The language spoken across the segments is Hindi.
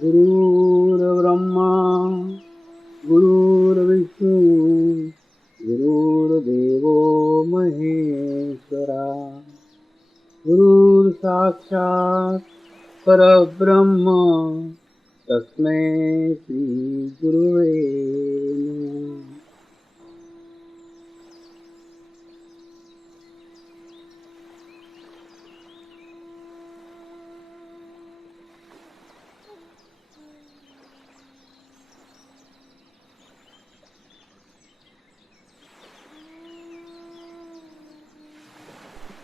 गुरुर्ब्रह्मा गुरुर्विष्णु गुरुर्देवो महेश्वरा गुरुर्साक्षात् परब्रह्म तस्मै श्री गुरुवे नमः।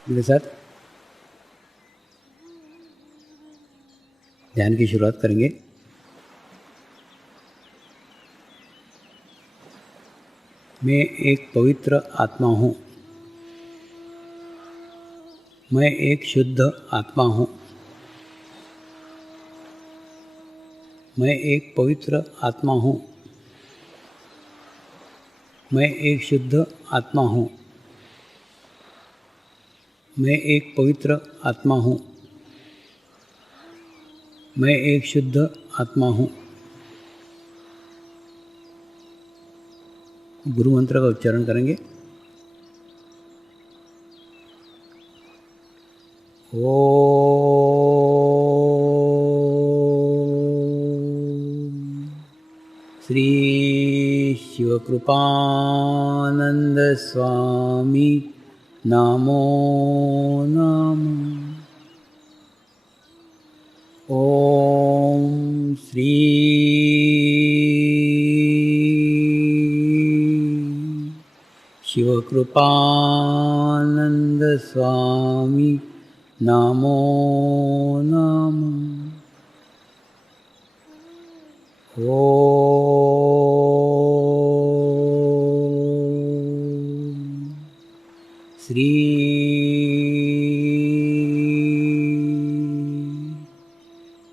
मेरे साथ ध्यान की शुरुआत करेंगे। मैं एक पवित्र आत्मा हूँ। मैं एक शुद्ध आत्मा हूँ। मैं एक पवित्र आत्मा हूँ। मैं एक शुद्ध आत्मा हूँ। मैं एक पवित्र आत्मा हूँ। मैं एक शुद्ध आत्मा हूँ। गुरु मंत्र का उच्चारण करेंगे। ओम श्री शिवकृपानंद स्वामी नमो नमः। ओम श्री शिवकृपानंद स्वामी नमो नमः। ओम श्री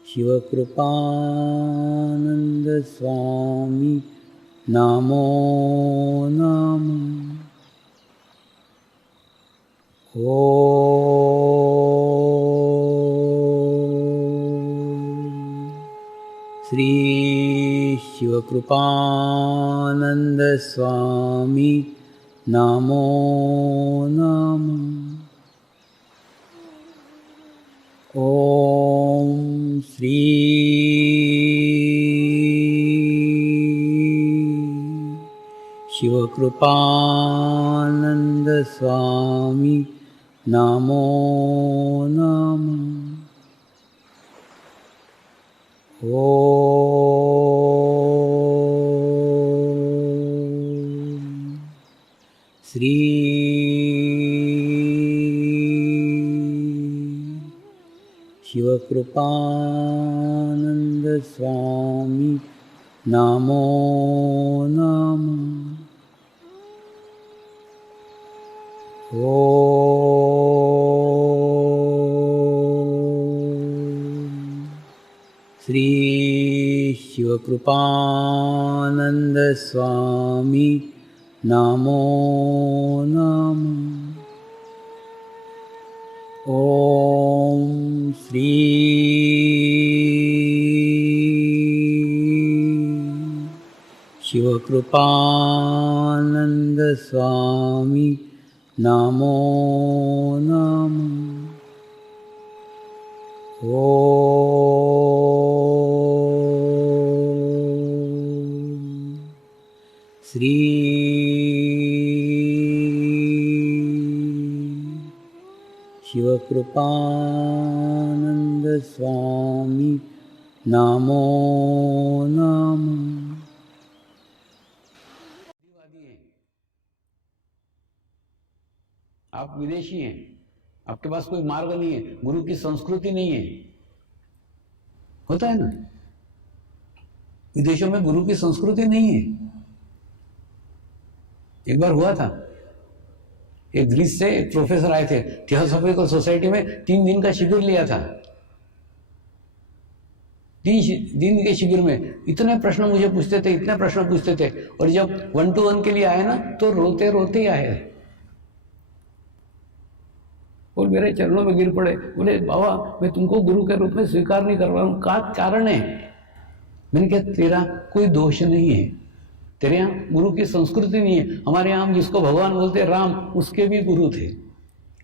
शिवकृपानंद स्वामी नमो नमः। ओम श्री शिवकृपानंद स्वामी नमो नमः। ओम श्री शिवकृपानंद स्वामी नमो नमः। ओम श्री शिवकृपानंद स्वामी नमो नमः। ओम श्री शिवकृपानंद स्वामी नमो नमः। ओम श्री शिवकृपानंद स्वामी नमो नमः। ओम श्री शिवकृपानंद स्वामी नमो नमः। आप विदेशी हैं, आपके पास कोई मार्ग नहीं है, गुरु की संस्कृति नहीं है। होता है ना, विदेशों में गुरु की संस्कृति नहीं है। एक बार हुआ था, एक ग्रीस से एक प्रोफेसर आए थे, थियोसॉफिकल सोसाइटी में 3 दिन का शिविर लिया था। 3 दिन के शिविर में इतने प्रश्न मुझे पूछते थे, इतने प्रश्न पूछते थे, और जब 1 to 1 के लिए आए ना तो रोते रोते ही आए और मेरे चरणों में गिर पड़े। बोले बाबा, मैं तुमको गुरु के रूप में स्वीकार नहीं कर रहा हूँ। का कारण है? मैंने कहा तेरा कोई दोष नहीं है, तेरे यहाँ गुरु की संस्कृति नहीं है। हमारे यहाँ हम जिसको भगवान बोलते हैं राम, उसके भी गुरु थे।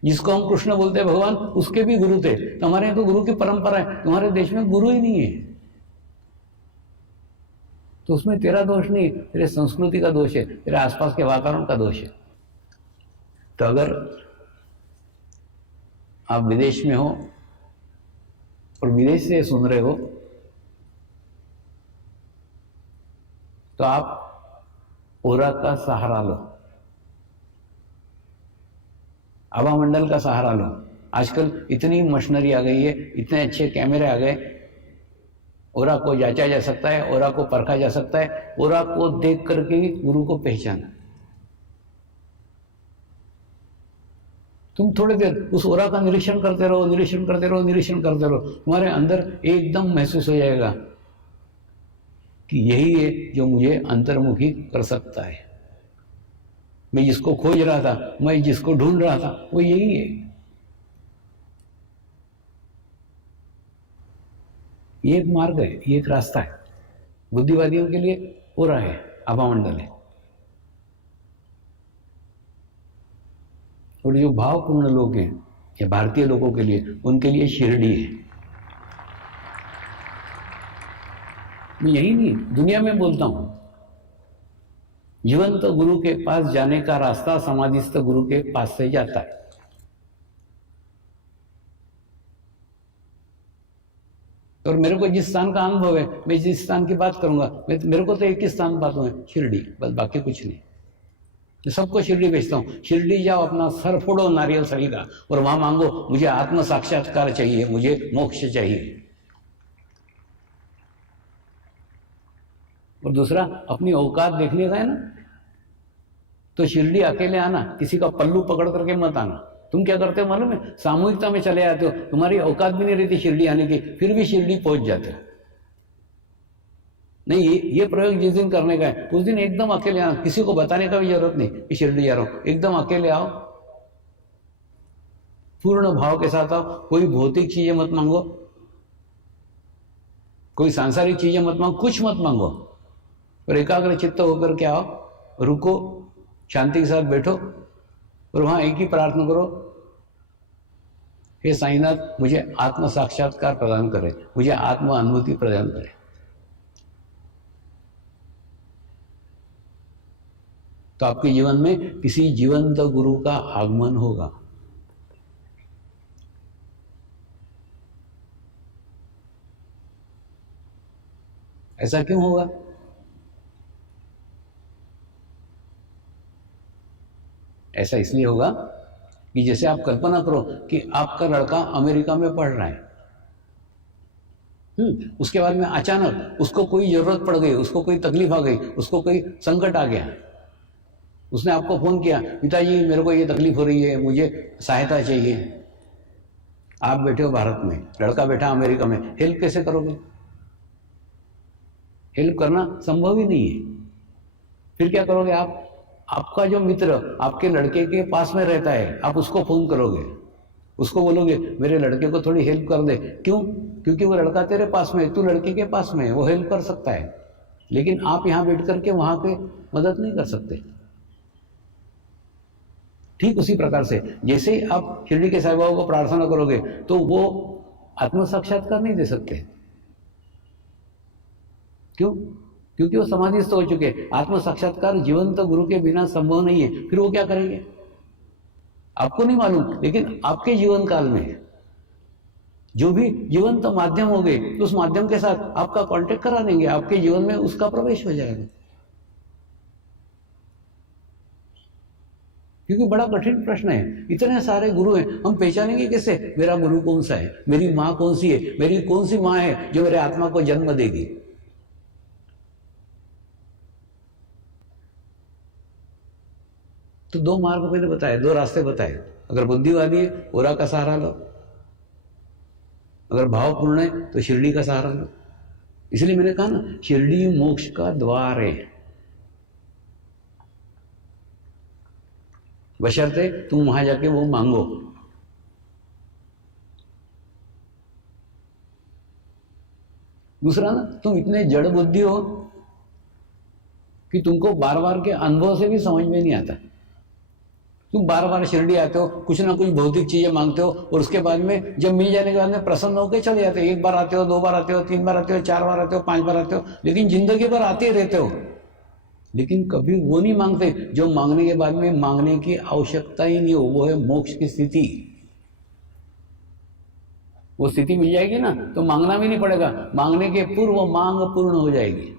जिसको हम कृष्ण बोलते हैं भगवान, उसके भी गुरु थे। तो हमारे यहाँ तो गुरु की परंपरा है, तुम्हारे देश में गुरु ही नहीं है। तो उसमें तेरा दोष नहीं, तेरे संस्कृति का दोष है, तेरे आसपास के वातावरण का दोष है। तो अगर आप विदेश में हो और विदेश से सुन रहे हो, तो आप ओरा का सहारा लो, हवा मंडल का सहारा लो। आजकल इतनी मशीनरी आ गई है, इतने अच्छे कैमरे आ गए, ओरा को जांचा जा सकता है, ओरा को परखा जा सकता है। ओरा को देख करके ही गुरु को पहचाना। तुम थोड़ी देर उस ओरा का निरीक्षण करते रहो, निरीक्षण करते रहो, निरीक्षण करते रहो, तुम्हारे अंदर एकदम महसूस हो जाएगा कि यही है जो मुझे अंतर्मुखी कर सकता है। मैं जिसको खोज रहा था, मैं जिसको ढूंढ रहा था, वो यही है। ये एक मार्ग है, ये एक रास्ता है। बुद्धिवादियों के लिए ओरा है, आभामंडल है। और जो भावपूर्ण लोग हैं या भारतीय लोगों के लिए, उनके लिए शिरडी है। मैं यही नहीं, दुनिया में बोलता हूं, जीवंत गुरु के पास जाने का रास्ता समाधिस्थ गुरु के पास से जाता है। और मेरे को जिस स्थान का अनुभव है, मैं जिस स्थान की बात करूंगा, मेरे को तो एक ही स्थान बात है, शिरडी, बस बाकी कुछ नहीं। मैं सबको शिरडी भेजता हूँ। शिरडी जाओ, अपना सर फोड़ो नारियल सरी का, और वहां मांगो मुझे आत्म साक्षात्कार चाहिए, मुझे मोक्ष चाहिए। और दूसरा, अपनी औकात देखने का है ना, तो शिरडी अकेले आना, किसी का पल्लू पकड़ करके मत आना। तुम क्या करते हो मालूम है? सामूहिकता में चले आते हो, तुम्हारी औकात भी नहीं रहती शिरडी आने की, फिर भी शिरडी पहुंच जाते हो। नहीं, ये प्रयोग जिस दिन करने का है, उस दिन एकदम अकेले आना, किसी को बताने का भी जरूरत नहीं कि शिरडी जा रहा हूं। एकदम अकेले आओ, पूर्ण भाव के साथ आओ। कोई भौतिक चीजें मत मांगो, कोई सांसारिक चीजें मत मांगो, कुछ मत मांगो। और एकाग्र चित्त होकर के आओ, रुको, शांति के साथ बैठो, और वहां एक ही प्रार्थना करो, हे साईनाथ, मुझे आत्म साक्षात्कार प्रदान करे, मुझे आत्म अनुभूति प्रदान करे। तो आपके जीवन में किसी जीवंत गुरु का आगमन होगा। ऐसा क्यों होगा? ऐसा इसलिए होगा कि जैसे आप कल्पना करो कि आपका लड़का अमेरिका में पढ़ रहा है, उसके बाद में अचानक उसको कोई जरूरत पड़ गई, उसको कोई तकलीफ आ गई, उसको कोई संकट आ गया, उसने आपको फोन किया, पिताजी मेरे को ये तकलीफ हो रही है, मुझे सहायता चाहिए। आप बैठे हो भारत में, लड़का बैठा अमेरिका में, हेल्प कैसे करोगे? हेल्प करना संभव ही नहीं है। फिर क्या करोगे आप? आपका जो मित्र आपके लड़के के पास में रहता है, आप उसको फोन करोगे, उसको बोलोगे मेरे लड़के को थोड़ी हेल्प कर दे। क्यों? क्योंकि वो लड़का तेरे पास में है, तू लड़के के पास में है, वो हेल्प कर सकता है, लेकिन आप यहां बैठ करके वहां पे मदद नहीं कर सकते। ठीक उसी प्रकार से जैसे आप शिरडी के साईं बाबा को प्रार्थना करोगे, तो वो आत्म साक्षात्कार नहीं दे सकते। क्यों? क्योंकि वो समाधिस्थ हो चुके। आत्म साक्षात्कार जीवंत गुरु के बिना संभव नहीं है। फिर वो क्या करेंगे आपको नहीं मालूम, लेकिन आपके जीवन काल में जो भी जीवंत माध्यम हो गए, तो उस माध्यम के साथ आपका कांटेक्ट करा देंगे, आपके जीवन में उसका प्रवेश हो जाएगा। क्योंकि बड़ा कठिन प्रश्न है, इतने सारे गुरु हैं, हम पहचानेंगे कैसे मेरा गुरु कौन सा है, मेरी माँ कौन सी है, मेरी कौन सी माँ है जो मेरे आत्मा को जन्म देगी। तो दो मार्ग मैंने बताए, दो रास्ते बताए। अगर बुद्धिवादी है, ओरा का सहारा लो, अगर भावपूर्ण है तो शिरडी का सहारा लो। इसलिए मैंने कहा ना, शिरडी मोक्ष का द्वार है, बशर्ते तुम वहां जाके वो मांगो। दूसरा ना, तुम इतने जड़ बुद्धि हो कि तुमको बार बार के अनुभव से भी समझ में नहीं आता। तुम बार बार शिरडी आते हो, कुछ ना कुछ भौतिक चीजें मांगते हो, और उसके बाद में जब मिल जाने के बाद में प्रसन्न होकर चले जाते हो। एक बार आते हो, 2 बार आते हो, 3 बार आते हो, 4 बार आते हो, 5 बार आते हो, लेकिन जिंदगी भर आते ही रहते हो। लेकिन कभी वो नहीं मांगते जो मांगने के बाद में मांगने की आवश्यकता ही नहीं हो, वो है मोक्ष की स्थिति। वो स्थिति मिल जाएगी ना तो मांगना भी नहीं पड़ेगा, मांगने के पूर्व मांग पूर्ण हो जाएगी।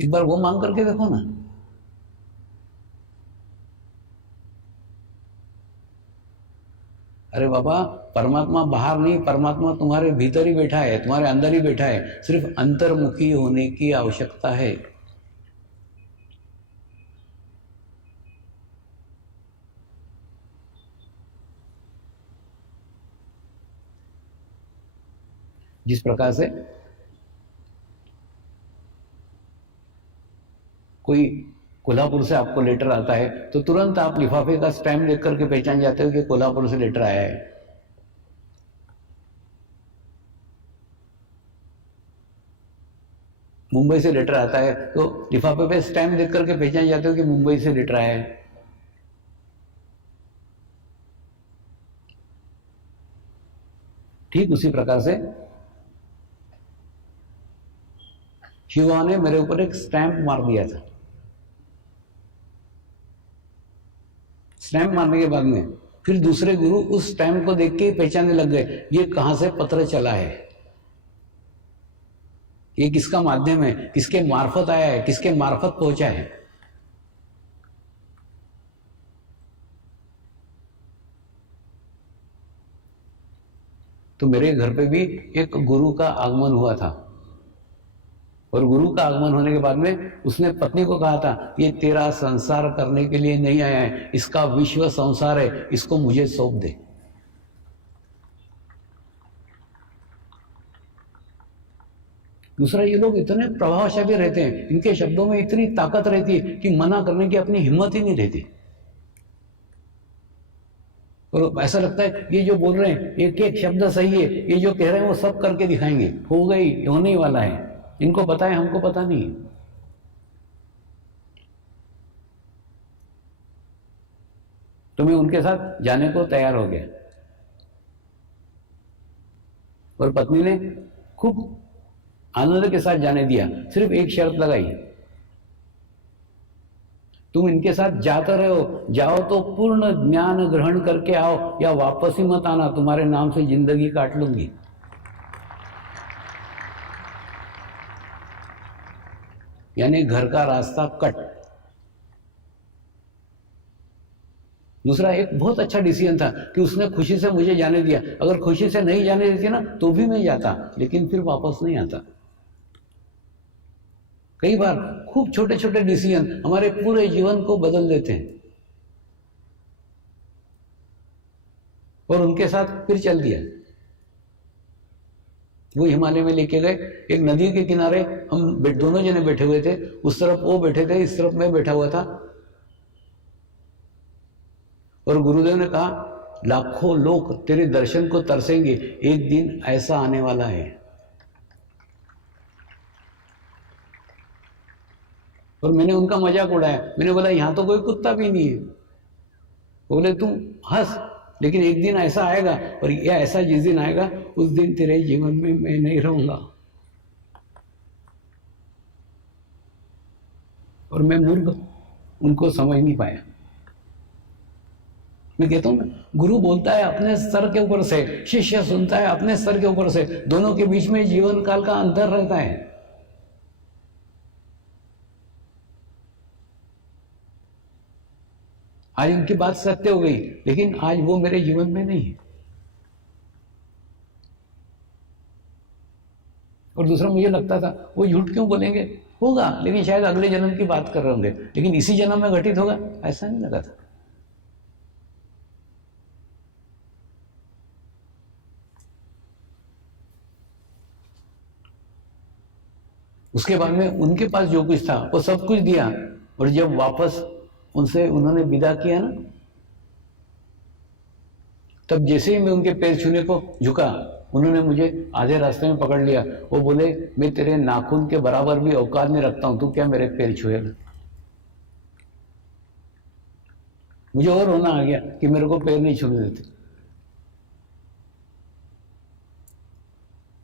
एक बार वो मांग करके देखो ना। अरे बाबा, परमात्मा बाहर नहीं, परमात्मा तुम्हारे भीतर ही बैठा है, तुम्हारे अंदर ही बैठा है, सिर्फ अंतर्मुखी होने की आवश्यकता है। जिस प्रकार से कोई कोल्हापुर से आपको लेटर आता है तो तुरंत आप लिफाफे का स्टैम्प देख करके पहचान जाते हो कि कोल्हापुर से लेटर आया है। मुंबई से लेटर आता है तो लिफाफे पे स्टैम्प देख करके पहचान जाते हो कि मुंबई से लेटर आया है। ठीक उसी प्रकार से शिवा ने मेरे ऊपर एक स्टैंप मार दिया था। स्टैंप मारने के बाद में फिर दूसरे गुरु उस स्टैंप को देख के पहचानने लग गए, ये कहां से पत्र चला है, ये किसका माध्यम है, किसके मार्फत आया है, किसके मार्फत पहुंचा है। तो मेरे घर पे भी एक गुरु का आगमन हुआ था, और गुरु का आगमन होने के बाद में उसने पत्नी को कहा था, ये तेरा संसार करने के लिए नहीं आया है, इसका विश्व संसार है, इसको मुझे सौंप दे। दूसरा, ये लोग इतने प्रभावशाली रहते हैं, इनके शब्दों में इतनी ताकत रहती है कि मना करने की अपनी हिम्मत ही नहीं रहती। और ऐसा लगता है ये जो बोल रहे हैं एक एक शब्द सही है, ये जो कह रहे हैं वो सब करके दिखाएंगे, हो गई, होने ही वाला है, इनको पता है, हमको पता नहीं। तो मैं उनके साथ जाने को तैयार हो गया, और पत्नी ने खूब आनंद के साथ जाने दिया। सिर्फ एक शर्त लगाई, तुम इनके साथ जाते रहो, जाओ तो पूर्ण ज्ञान ग्रहण करके आओ, या वापस ही मत आना, तुम्हारे नाम से जिंदगी काट लूंगी। यानी घर का रास्ता कट। दूसरा, एक बहुत अच्छा डिसीजन था कि उसने खुशी से मुझे जाने दिया। अगर खुशी से नहीं जाने देती ना तो भी मैं जाता, लेकिन फिर वापस नहीं आता। कई बार खूब छोटे छोटे डिसीजन हमारे पूरे जीवन को बदल देते हैं। और उनके साथ फिर चल दिया। वो हिमालय में लेके गए, एक नदी के किनारे हम दोनों जने बैठे हुए थे, उस तरफ वो बैठे थे, इस तरफ मैं बैठा हुआ था। और गुरुदेव ने कहा, लाखों लोग तेरे दर्शन को तरसेंगे, एक दिन ऐसा आने वाला है। और मैंने उनका मजाक उड़ाया, मैंने बोला यहां तो कोई कुत्ता भी नहीं है। बोले तुम हंस, लेकिन एक दिन ऐसा आएगा, और यह ऐसा जिस दिन आएगा उस दिन तेरे जीवन में मैं नहीं रहूंगा। और मैं मूर्ख उनको समझ नहीं पाया। मैं कहता हूं, गुरु बोलता है अपने स्तर के ऊपर से, शिष्य सुनता है अपने स्तर के ऊपर से, दोनों के बीच में जीवन काल का अंतर रहता है। आज उनकी बात सत्य हो गई, लेकिन आज वो मेरे जीवन में नहीं है। और दूसरा, मुझे लगता था वो झूठ क्यों बोलेंगे, होगा, लेकिन शायद अगले जन्म की बात कर रहे होंगे, लेकिन इसी जन्म में घटित होगा, ऐसा नहीं लगा था। उसके बाद में उनके पास जो कुछ था वो सब कुछ दिया, और जब वापस उनसे उन्होंने विदा किया ना, तब जैसे ही मैं उनके पैर छूने को झुका, उन्होंने मुझे आधे रास्ते में पकड़ लिया। वो बोले, मैं तेरे नाखून के बराबर भी औकात नहीं रखता हूं, तू क्या मेरे पैर छुएगा। मुझे और रोना आ गया कि मेरे को पैर नहीं छूने देते।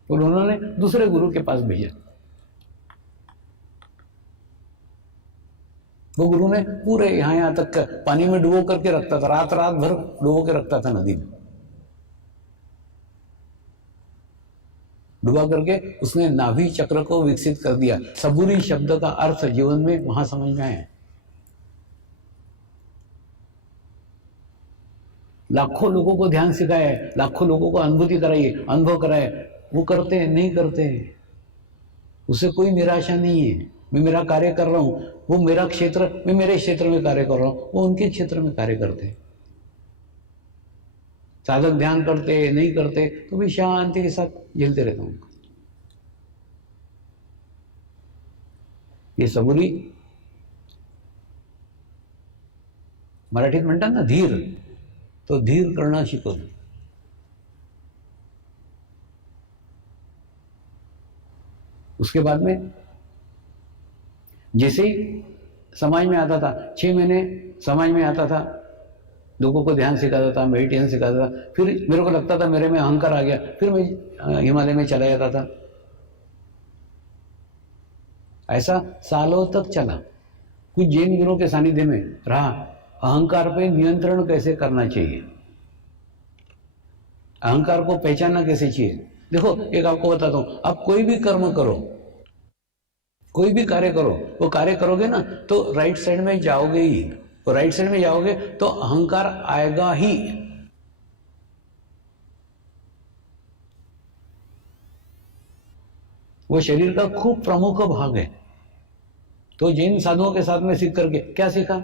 और उन्होंने दूसरे गुरु के पास भेजा। वो गुरु ने पूरे यहां तक पानी में डुबो करके रखता था, रात रात भर डुबो के रखता था नदी में, डुबा करके उसने नाभि चक्र को विकसित कर दिया। सबूरी शब्द का अर्थ जीवन में वहां समझ में आया। लाखों लोगों को ध्यान सिखाया है, लाखों लोगों को अनुभूति कराई है, अनुभव कराया है। वो करते हैं, नहीं करते हैं, उसे कोई निराशा नहीं है। मैं मेरा कार्य कर रहा हूं, वो मेरा क्षेत्र, मैं मेरे क्षेत्र में कार्य कर रहा हूं, वो उनके क्षेत्र में कार्य करते हैं। साधक ध्यान करते नहीं करते तो भी शांति के साथ झेलते रहता हूं। ये सबुरी मराठीत म्हणतात ना धीर, तो धीर करना शिकवतो। उसके बाद में जैसे ही समाज में आता था, 6 महीने समाज में आता था, लोगों को ध्यान सिखाता था, मेडिटेशन सिखाता था। फिर मेरे को लगता था मेरे में अहंकार आ गया, फिर मैं हिमालय में चला जाता था। ऐसा सालों तक चला। कुछ जैन गुरुओं के सानिध्य में रहा, अहंकार पे नियंत्रण कैसे करना चाहिए, अहंकार को पहचानना कैसे चाहिए। देखो, एक आपको बताता हूं, आप कोई भी कर्म करो, कोई भी कार्य करो, वो कार्य करोगे ना तो राइट साइड में जाओगे ही। तो राइट साइड में जाओगे तो अहंकार आएगा ही। वो शरीर का खूब प्रमुख भाग है। तो जैन साधुओं के साथ में सीख करके क्या सीखा,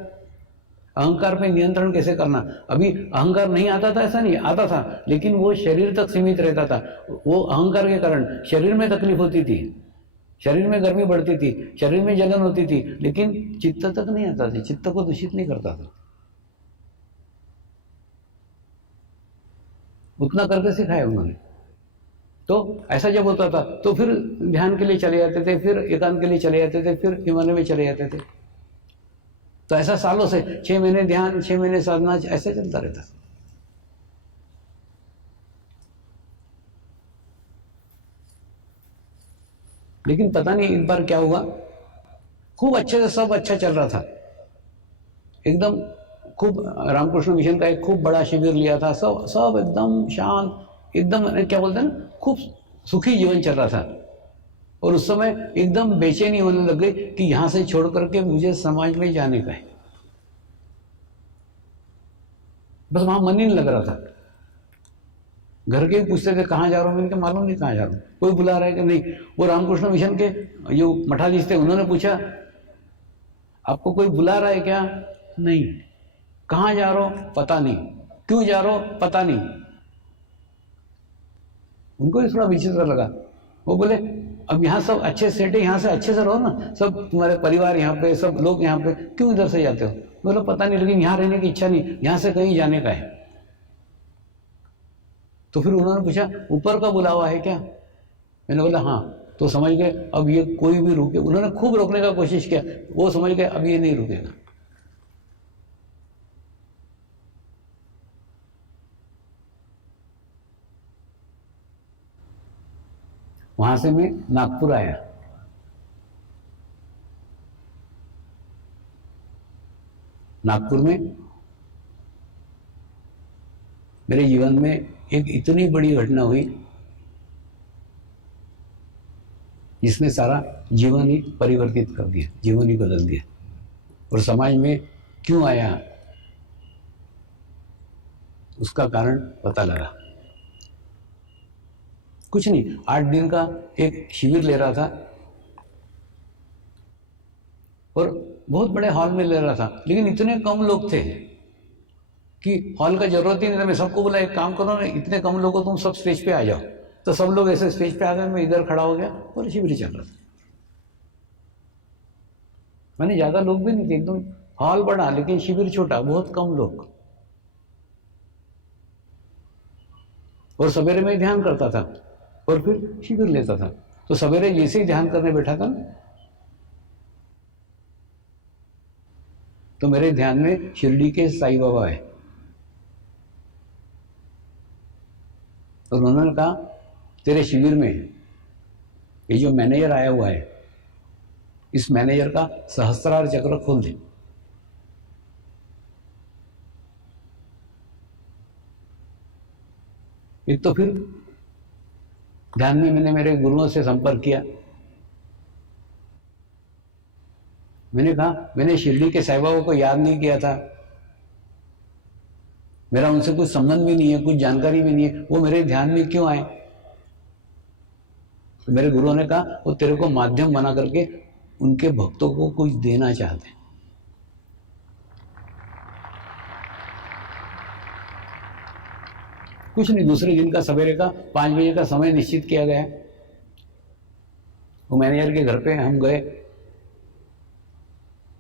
अहंकार पे नियंत्रण कैसे करना। अभी अहंकार नहीं आता था ऐसा नहीं, आता था, लेकिन वो शरीर तक सीमित रहता था। वो अहंकार के कारण शरीर में तकलीफ होती थी, शरीर में गर्मी बढ़ती थी, शरीर में जलन होती थी, लेकिन चित्त तक नहीं आता था, चित्त को दूषित नहीं करता था। उतना करके सिखाया उन्होंने। तो ऐसा जब होता था तो फिर ध्यान के लिए चले जाते थे, फिर एकांत के लिए चले जाते थे, फिर हिमालय में चले जाते थे। तो ऐसा सालों से 6 महीने ध्यान, 6 महीने साधना, ऐसे चलता रहता। लेकिन पता नहीं एक बार क्या हुआ, खूब अच्छे से सब अच्छा चल रहा था एकदम। खूब रामकृष्ण मिशन का एक खूब बड़ा शिविर लिया था, सब एकदम शांत, एकदम क्या बोलते हैं ना, खूब सुखी जीवन चल रहा था। और उस समय एकदम बेचैनी होने लग गई कि यहां से छोड़ करके मुझे समाज में जाने का है। बस वहां मन ही नहीं लग रहा था। घर के पूछते थे कहाँ जा रहा हूँ, मैंने कहा मालूम नहीं कहाँ जा रहा हूँ, कोई बुला रहा है कि नहीं। वो रामकृष्ण मिशन के जो मठाधीश थे उन्होंने पूछा, आपको कोई बुला रहा है क्या? नहीं। कहाँ जा रहा हो? पता नहीं। क्यों जा रहा हो? पता नहीं। उनको भी थोड़ा विचित्र लगा। वो बोले, अब यहाँ सब अच्छे सेट है, यहाँ से अच्छे से रहो ना, सब तुम्हारे परिवार यहाँ पे, सब लोग यहाँ पे, क्यों इधर से जाते हो? बोलो पता नहीं, लेकिन यहाँ रहने की इच्छा नहीं, यहाँ से कहीं जाने का है। तो फिर उन्होंने पूछा, ऊपर का बुलावा है क्या? मैंने बोला हाँ। तो समझ गए अब ये कोई भी रुके। उन्होंने खूब रोकने का कोशिश किया, वो समझ गए अब ये नहीं रुकेगा। वहां से मैं नागपुर आया। नागपुर में मेरे जीवन में एक इतनी बड़ी घटना हुई जिसने सारा जीवन ही परिवर्तित कर दिया, जीवन ही बदल दिया। और समाज में क्यों आया उसका कारण पता लगा। कुछ नहीं, 8 दिन का एक शिविर ले रहा था और बहुत बड़े हॉल में ले रहा था, लेकिन इतने कम लोग थे कि हॉल का जरूरत ही नहीं था। मैं सबको बोला एक काम करो ना, इतने कम लोगों तुम सब स्टेज पे आ जाओ। तो सब लोग ऐसे स्टेज पे आ गए, मैं इधर खड़ा हो गया और शिविर चल रहा था। मैंने ज्यादा लोग भी नहीं थे, एकदम हॉल बड़ा लेकिन शिविर छोटा, बहुत कम लोग। और सवेरे में ध्यान करता था और फिर शिविर लेता था। तो सवेरे जैसे ही ध्यान करने बैठा था तो मेरे ध्यान में शिरडी के साईं बाबा है और उन्होंने कहा तेरे शिविर में ये जो मैनेजर आया हुआ है इस मैनेजर का सहस्त्रार चक्र खोल दे। एक तो फिर ध्यान में मैंने मेरे गुरुओं से संपर्क किया। मैंने कहा मैंने शिरडी के साईं बाबा को याद नहीं किया था, मेरा उनसे कुछ संबंध भी नहीं है, कुछ जानकारी भी नहीं है, वो मेरे ध्यान में क्यों आए? तो मेरे गुरुओं ने कहा वो तेरे को माध्यम बना करके उनके भक्तों को कुछ देना चाहते हैं। कुछ नहीं, दूसरे दिन का सवेरे का 5 बजे का समय निश्चित किया गया। वो मैनेजर के घर पे हम गए,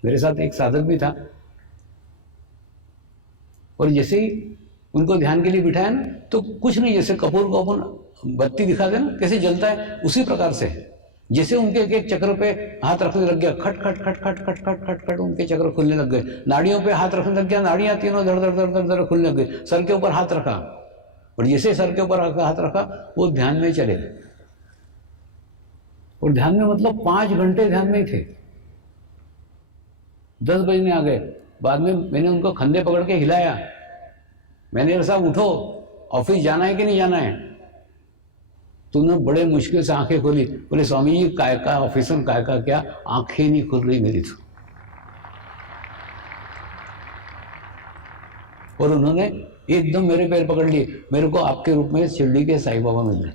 मेरे साथ एक साधक भी था और जैसे ही उनको ध्यान के लिए बिठाया ना तो कुछ नहीं, जैसे कपूर को अपन बत्ती दिखा दे ना कैसे जलता है उसी प्रकार से जैसे उनके एक चक्र पे हाथ रखने लग गया, खट खट खट खट खट खट खट खट उनके चक्र खुलने लग गए। नाड़ियों पे हाथ रखने लग गया, नाड़ियां तीनों धड़ धड़ धड़ धड़ धड़ खुलने लग गई। सर के ऊपर हाथ रखा और जैसे सर के ऊपर हाथ रखा वो ध्यान में चले गए। और ध्यान में मतलब 5 घंटे ध्यान में थे। 10 बजने आ गए। बाद में मैंने उनको कंधे पकड़ के हिलाया, मैनेजर साहब उठो, ऑफिस जाना है कि नहीं जाना है? तो उन्होंने बड़े मुश्किल से आंखें खोली, बोले स्वामी जी काय का ऑफिस में काय का क्या, आंखें नहीं खुल रही मेरी तो। और उन्होंने एकदम मेरे पैर पकड़ लिए, मेरे को आपके रूप में शिरडी के साईं बाबा मिल गए।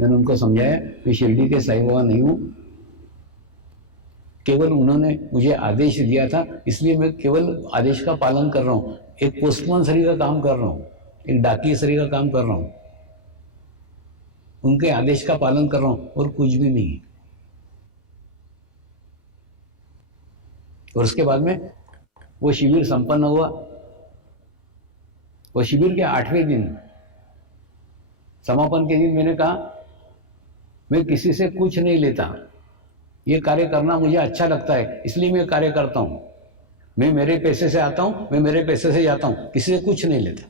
मैंने उनको समझाया मैं शिरडी के साईं बाबा नहीं हूं, केवल उन्होंने मुझे आदेश दिया था इसलिए मैं केवल आदेश का पालन कर रहा हूं। एक पोस्टमैन सरी का काम कर रहा हूं, एक डाकिया सरी का काम कर रहा हूं, उनके आदेश का पालन कर रहा हूं और कुछ भी नहीं। और उसके बाद में वो शिविर संपन्न हुआ। वो शिविर के 8वें दिन समापन के दिन मैंने कहा मैं किसी से कुछ नहीं लेता, ये कार्य करना मुझे अच्छा लगता है इसलिए मैं कार्य करता हूं। मैं मेरे पैसे से आता हूं, मैं मेरे पैसे से जाता हूं, किसी से कुछ नहीं लेता।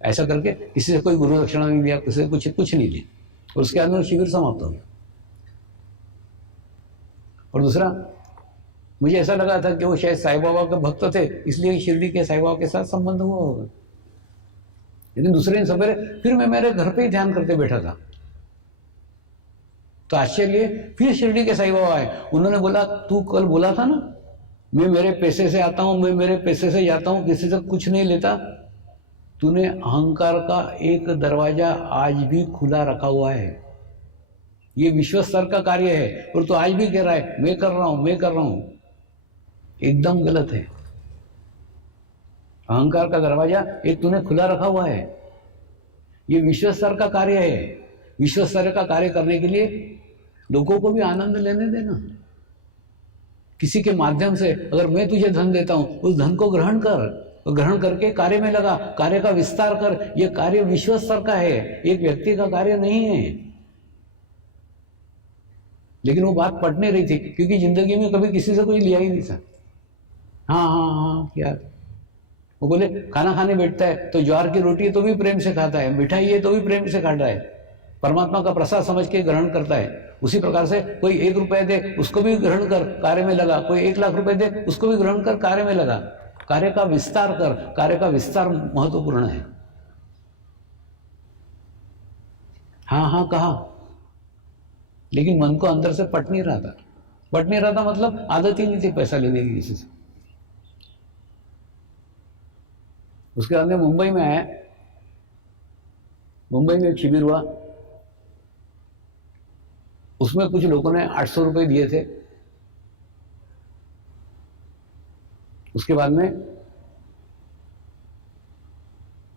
ऐसा करके किसी से कोई गुरु दक्षिणा नहीं दिया, किसी से कुछ नहीं लिया। और उसके बाद में शिविर समाप्त हो गया। और दूसरा, मुझे ऐसा लगा था कि वो शायद साईं बाबा के भक्त थे इसलिए शिरडी के साईं बाबा के साथ संबंध हुआ होगा। लेकिन दूसरे दिन सवेरे फिर मैं मेरे घर पे ही ध्यान करते बैठा था तो आश्चर्य, फिर शिरडी के साईं बाबा आए। उन्होंने बोला तू कल बोला था ना मैं मेरे पैसे से आता हूं, मैं मेरे पैसे से जाता हूं, किसी से कुछ नहीं लेता। तूने अहंकार का एक दरवाजा आज भी खुला रखा हुआ है। ये विश्व स्तर का कार्य है और तू आज भी कह रहा है मैं कर रहा हूं, मैं कर रहा हूं। एकदम गलत है। अहंकार का दरवाजा एक तूने खुला रखा हुआ है। ये विश्व स्तर का कार्य है। विश्व स्तर का कार्य करने के लिए लोगों को भी आनंद लेने देना। किसी के माध्यम से अगर मैं तुझे धन देता हूं उस धन को ग्रहण कर, ग्रहण करके कार्य में लगा, कार्य का विस्तार कर। यह कार्य विश्व स्तर का है, एक व्यक्ति का कार्य नहीं है। लेकिन वो बात पट नहीं रही थी क्योंकि जिंदगी में कभी किसी से कुछ लिया ही नहीं था। हाँ हाँ हाँ क्या, वो बोले खाना खाने बैठता है तो ज्वार की रोटी है तो भी प्रेम से खाता है, मिठाई है तो भी प्रेम से खाता है, परमात्मा का प्रसाद समझ के ग्रहण करता है। उसी प्रकार से कोई 1 रुपया दे उसको भी ग्रहण कर, कार्य में लगा। कोई 1 लाख रुपए दे उसको भी ग्रहण कर, कार्य में लगा। कार्य का विस्तार कर। कार्य का विस्तार महत्वपूर्ण है। हाँ हाँ कहा, लेकिन मन को अंदर से पट नहीं रहा था। पट नहीं रहा था मतलब आदत ही नहीं थी पैसा लेने की किसी से। उसके बाद में मुंबई में आया। मुंबई में एक शिविर हुआ, उसमें कुछ लोगों ने 800 रुपए दिए थे। उसके बाद में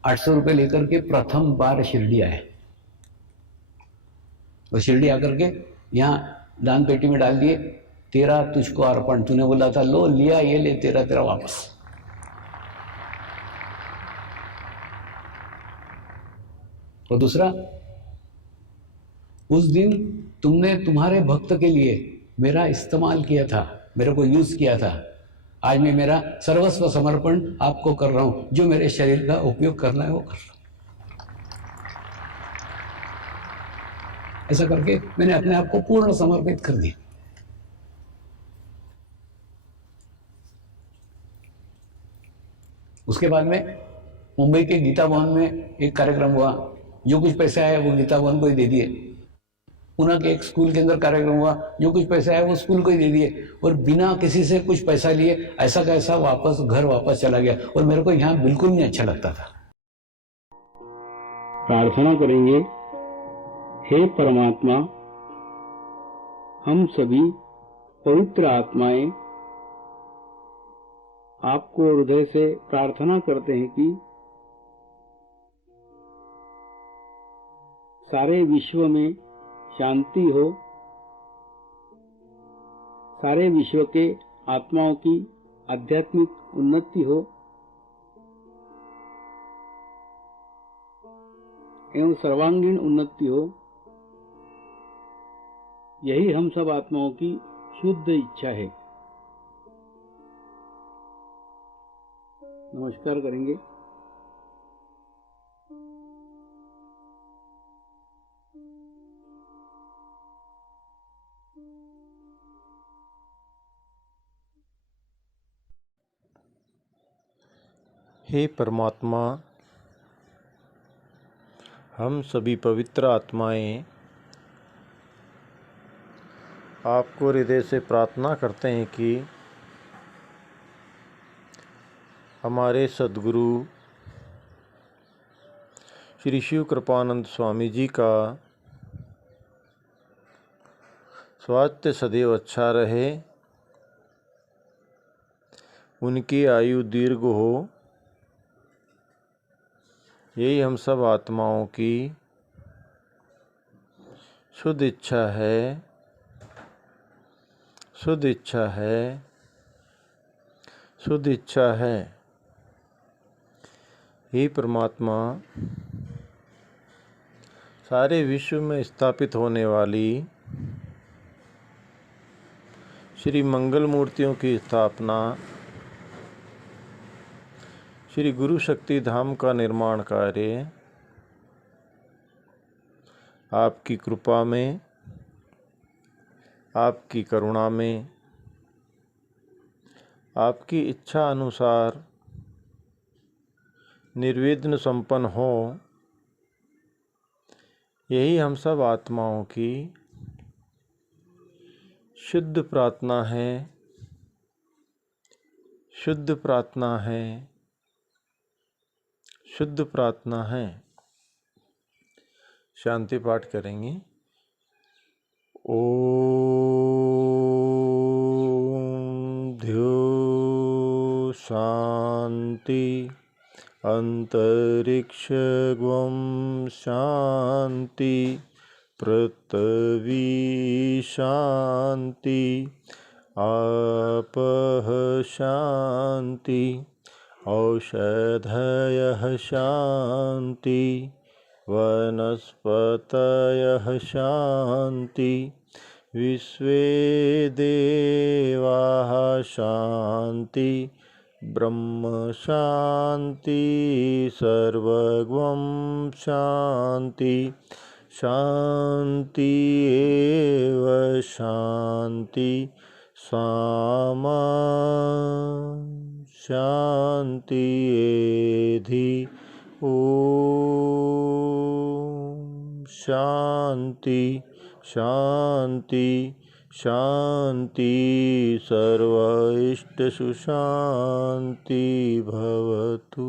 800 रुपए लेकर के प्रथम बार शिरडी आए और शिरडी आकर के यहां दान पेटी में डाल दिए, तेरा तुझको अर्पण। तूने बोला था लो, लिया, ये ले, तेरा तेरा वापस। और दूसरा, उस दिन तुमने तुम्हारे भक्त के लिए मेरा इस्तेमाल किया था, मेरे को यूज किया था। आज मैं मेरा सर्वस्व समर्पण आपको कर रहा हूं, जो मेरे शरीर का उपयोग करना है वो कर रहा हूं। ऐसा करके मैंने अपने आप को पूर्ण समर्पित कर दिया। उसके बाद में मुंबई के गीता भवन में एक कार्यक्रम हुआ, जो कुछ पैसे आए वो गीता भवन को ही दे दिए। पुणे के एक स्कूल के अंदर कार्यक्रम हुआ, जो कुछ पैसे आए वो स्कूल को ही दे दिए, और बिना किसी से कुछ पैसा लिए ऐसा कैसा वापस घर वापस चला गया, और मेरे को यहाँ बिल्कुल नहीं अच्छा लगता था। प्रार्थना करेंगे। हे परमात्मा, हम सभी पवित्र आत्माएं आपको हृदय से प्रार्थना करते हैं कि सारे विश्व में शांति हो, सारे विश्व के आत्माओं की आध्यात्मिक उन्नति हो एवं सर्वांगीण उन्नति हो। यही हम सब आत्माओं की शुद्ध इच्छा है। नमस्कार करेंगे। हे परमात्मा, हम सभी पवित्र आत्माएं आपको हृदय से प्रार्थना करते हैं कि हमारे सद्गुरु श्री शिव कृपानंद स्वामी जी का स्वास्थ्य सदैव अच्छा रहे, उनकी आयु दीर्घ हो, यही हम सब आत्माओं की शुद्ध इच्छा है, शुद्ध इच्छा है, शुद्ध इच्छा है। हे परमात्मा, सारे विश्व में स्थापित होने वाली श्री मंगल मूर्तियों की स्थापना, श्री गुरु शक्ति धाम का निर्माण कार्य आपकी कृपा में, आपकी करुणा में, आपकी इच्छा अनुसार निर्विघ्न संपन्न हो, यही हम सब आत्माओं की शुद्ध प्रार्थना है, शुद्ध प्रार्थना है, शुद्ध प्रार्थना है। शांति पाठ करेंगे। ओम ध्यो शांति अंतरिक्ष ग्वम शांति पृथ्वी शांति आपः शांति औषधयः शांति वनस्पतयः शांति विश्वे देवाः शांति ब्रह्म शांति सर्वगं शांति शांति एव शांति सामा शांति एधि ओम शांति शांति शांति सर्व इष्ट सुशांति भवतु।